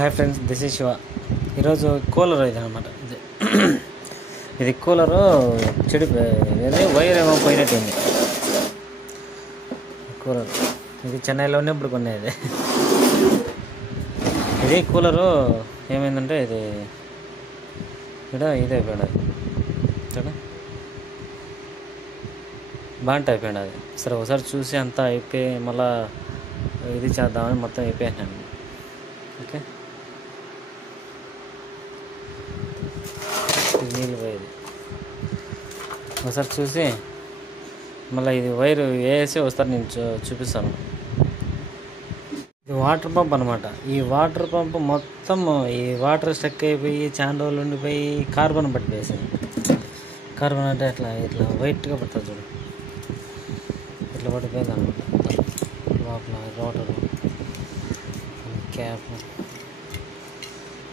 Hi friends, this is Shiva. ఈరోజు cooler ఇది అనమాట. ఇది కూలరు చెడిపోయి వైర్ ఏమో పోయినట్టుంది. కూలర్ ఇది చెన్నైలోనే ఇప్పుడు కొనేది. ఇది కూలరు ఏమైందంటే ఇది ఇది అయిపోయినది చూడ బాగుంటే అయిపోయినది. సరే ఒకసారి చూసి అంతా అయిపోయి మళ్ళా ఇది చేద్దామని మొత్తం అయిపోయాను. ఓకే, నీళ్ళు పోయేది ఒకసారి చూసి మళ్ళీ ఇది వైరు వేసి వస్తారు. నేను చూపిస్తాను. ఇది వాటర్ పంప్ అనమాట. ఈ వాటర్ పంప్ మొత్తం ఈ వాటర్ స్టక్ అయిపోయి చాలా రోజులు ఉండిపోయి కార్బన్ పట్టిపోయేసింది. కార్బన్ అంటే ఇట్లా వైట్గా పడుతుంది చూడు, ఇట్లా పడిపోయింది అనమాట. లోపల రోటరు క్యాప్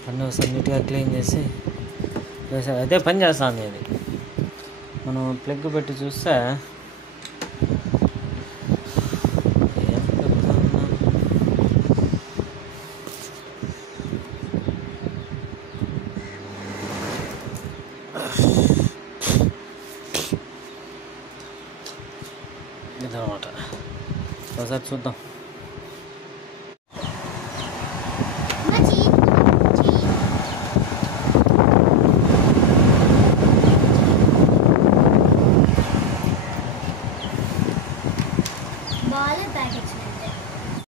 అన్నీ ఒకసారి నీట్గా క్లీన్ చేసి అదే పని చేస్తాను. ఇది మనం ప్లగ్ పెట్టి చూస్తే ఇదనమాట. ఒకసారి చూద్దాం.